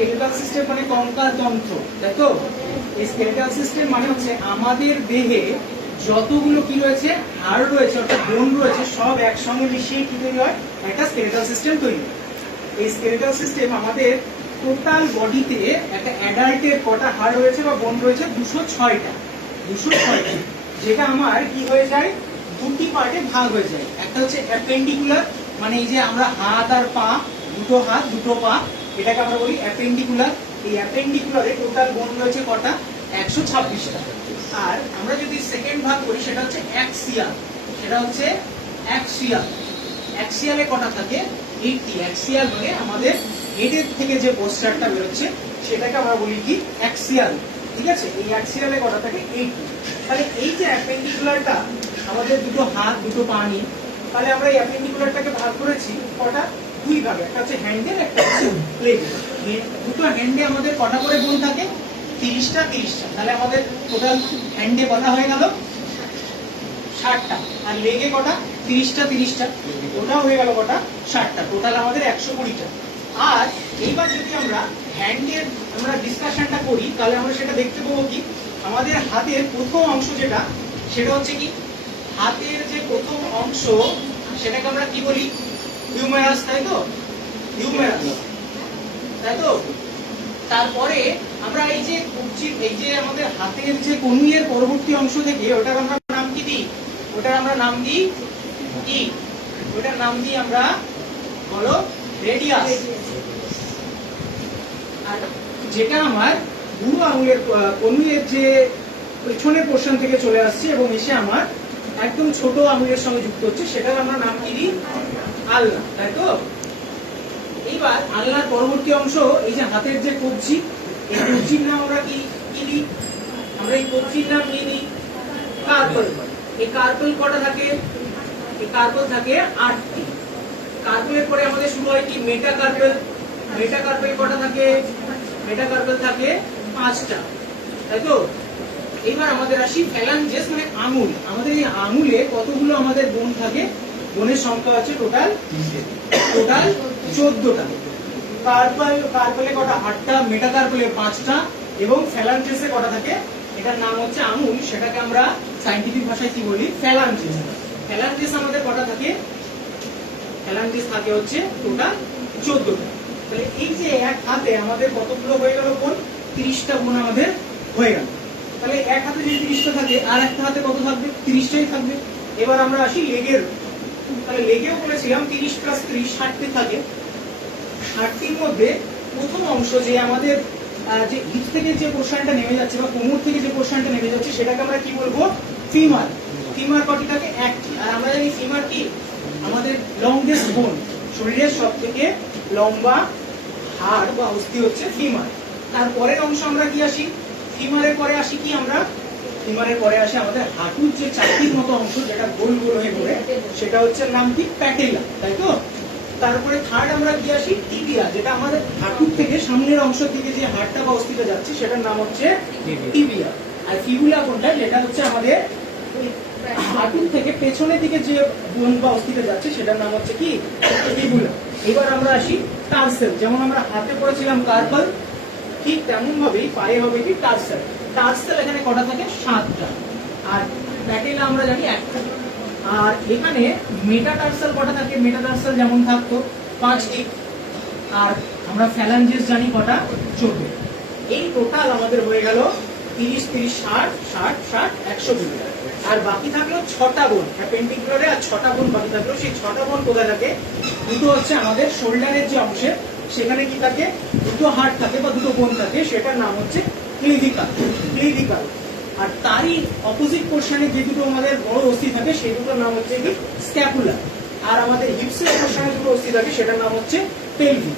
Skeletal system মানে কঙ্কাল তন্ত্র, তাই তো? এই স্কেলেটাল সিস্টেম মানে হচ্ছে আমাদের দেহে যতগুলো কি রয়েছে, হাড় রয়েছে অর্থাৎ বোন রয়েছে, সব একসঙ্গে মিশিয়ে কি তৈরি হয়, একটা স্কেলেটাল সিস্টেম তৈরি হয়। এই স্কেলেটাল সিস্টেম আমাদের টোটাল বডিতে একটা অ্যাডাল্টের কটা হাড় রয়েছে বা বোন রয়েছে, 206টা। 206টা, যেটা আমার কি হয়ে যায়, দুটি পার্টে ভাগ হয়ে যায়। একটা হচ্ছে অ্যাপেন্ডিকুলার, মানে এই যে আমরা হাত আর পা, দুটো হাত দুটো পা, এটাকে আমরা বলি অ্যাপেন্ডিকুলার। এই অ্যাপেন্ডিকুলারে টোটাল বোন রয়েছে কটা, 126টা। আর আমরা যদি সেকেন্ড ভাগ করি সেটা হচ্ছে অ্যাক্সিয়াল, সেটা হচ্ছে অ্যাক্সিয়াল। অ্যাক্সিয়ালে কটা থাকে, 80। অ্যাক্সিয়াল মানে আমাদের হেডের থেকে যে পোস্টারটা বেরোচ্ছে সেটাকে আমরা বলি কি, অ্যাক্সিয়াল। ঠিক আছে, এই অ্যাক্সিয়ালে কটা থাকে, 80। তাহলে এই যে অ্যাপেন্ডিকুলারটা আমাদের দুটো হাত দুটো পা নিয়ে, তাহলে আমরা এই অ্যাপেন্ডিকুলারটাকে ভাগ করেছি কটা, দুই ভাগে। একটা হচ্ছে হ্যান্ডের, একটা হচ্ছে লেগের। দুটো হ্যান্ডে আমাদের কটা করে বোন থাকে, 30টা 30টা। তাহলে আমাদের টোটাল হ্যান্ডে কটা হয়ে গেল, 60টা। আর লেগে কটা, 30টা 30টা, ওটাও হয়ে গেল কটা, 60টা। টোটাল আমাদের 120টা। আর এইবার যদি আমরা হ্যান্ডের আমরা ডিসকাশনটা করি, তাহলে আমরা সেটা দেখতে পাবো কি, আমাদের হাতের প্রথম অংশ যেটা, সেটা হচ্ছে কি, হাতের যে প্রথম অংশ সেটাকে আমরা কি বলি, হিউমেরাস, তাই তো? হিউমেরাস, তাই তো? তারপরে আমরা এই যে কবজির, এই যে আমাদের হাতের যে কনুইয়ের পরবর্তী অংশ থেকে, ওটার আমরা নাম কি দিই, ওটার আমরা নাম দিই কি, ওটার নাম দিই আমরা, বলো, রেডিয়াস। আর যেটা আমার বুড়ো আঙুলের কনুইয়ের যে পেছনের পোর্শন থেকে চলে আসছে এবং এসে আমার একদম ছোট আঙুলের সঙ্গে যুক্ত হচ্ছে, সেটার আমরা নাম কি দিই, আলনা, তাই তো? এইবার আলনার পরবর্তী অংশ, এই যে হাতের যে কবজি, এই কবজির নাম আমরা কি দিই, আমরা এই কবজির নাম নিয়ে নিই কার্পল। এই কার্পল কটা থাকে, এই কার্পল থাকে 8টি। কার্পলের পরে আমাদের শুরু হয় কি, মেটাকার্পল। মেটাকার্পল কটা থাকে, মেটাকার্পল থাকে 5টা, তাই তো? এইবার আমাদের আসি ফ্যালাঞ্জেস, মানে আঙুল। আমাদের এই আঙুলে কতগুলো আমাদের বোন থাকে, বোনের সংখ্যা আছে টোটাল 14টা। কার্পলে কটা, 8টা, মেটাকার্পলে 5টা, এবং ফ্যালাঞ্জেসে কটা থাকে, এটার নাম হচ্ছে আঙুল, সেটাকে আমরা সায়েন্টিফিক ভাষায় কি বলি, ফ্যালাঞ্জেস। ফ্যালাঞ্জেস আমাদের কটা থাকে, ফ্যালাঞ্জেস থাকে হচ্ছে টোটাল 14টা। তাহলে এই যে এক হাতে আমাদের কতগুলো হয়ে গেল বোন, 30টা বোন আমাদের হয়ে গেল। তাহলে এক হাতে যদি 30টা থাকে, আর একটা হাতে কত থাকবে, 30টাই থাকবে। এবার আমরা আসি লেগের। তাহলে লেগেও বলেছিলাম 30 + 30 60টি থাকে। 60টির মধ্যে প্রথম অংশ যে আমাদের যে হিপ থেকে যে পোর্শনটা নেমে যাচ্ছে বা কোমর থেকে যে পোর্শনটা নেমে যাচ্ছে, সেটাকে আমরা কি বলবো, ফিমার। ফিমার কটি থাকে, 1টি। আর আমরা জানি ফিমার কি, আমাদের লংগেস্ট বোন, শরীরের সব থেকে লম্বা হাড় বা অস্থি হচ্ছে ফিমার। তারপরের অংশ আমরা কি আসি, ফিমারের পরে আসি কি, আমরা ফিমারের পরে আসে আমাদের হাঁটুর যে চাকতির মতো অংশ, যেটা গোল গোল হয়ে ঘুরে, সেটা হচ্ছে নাম কি, প্যাটেলা, তাই তো? তারপরে থার্ড আমরা কি আসি, টিবিয়া, যেটা আমাদের হাঁটুর থেকে সামনের অংশ থেকে যে হাড়টা বা অস্থিটা যাচ্ছে, সেটার নাম হচ্ছে টিবিয়া। আর ফিবুলা কোনটা, যেটা হচ্ছে আমাদের হাঁটুর থেকে পেছনের দিকে যে বোন বা অস্থিটা যাচ্ছে, সেটার নাম হচ্ছে কি, ফিবুলা। এবার আমরা আসি টার্সেল। যেমন আমরা হাতে পড়েছিলাম কার্পল, ঠিক তেমন ভাবেই পায়ে হবে কি, টার্সেল। টার্সেল এখানে কটা থাকে, 7টা। আর প্যাটেলা আমরা জানি 1টা। আর এখানে মেটাটার্সাল কটা থাকে, মেটাটার্সাল যেমন থাকতো 5টি। আর আমরা ফ্যালাঞ্জেস জানি কটা, 14। এই টোটাল আমাদের হয়ে গেল 30 30 60 60 60 120। আর বাকি থাকলো 6টা বোন অ্যাপেন্ডিকুলারে, আর 6টা বোন বাকি থাকলো। সেই 6টা বোন কোথায় থাকে, দুটো হচ্ছে আমাদের শোল্ডারের যে অংশে, সেখানে কি থাকে, দুটো হাড় থাকে বা দুটো বোন থাকে, সেটার নাম হচ্ছে ক্লিভিকাল। ক্লিভিকাল। আর তারই অপোজিট পোর্শনে যে দুটো আমাদের বড় অস্থি থাকে, সেই দুটোর নাম হচ্ছে কি, স্ক্যাপুলা। আর আমাদের হিপসের পোর্শনে দুটো অস্থি থাকে, সেটার নাম হচ্ছে পেলভিক।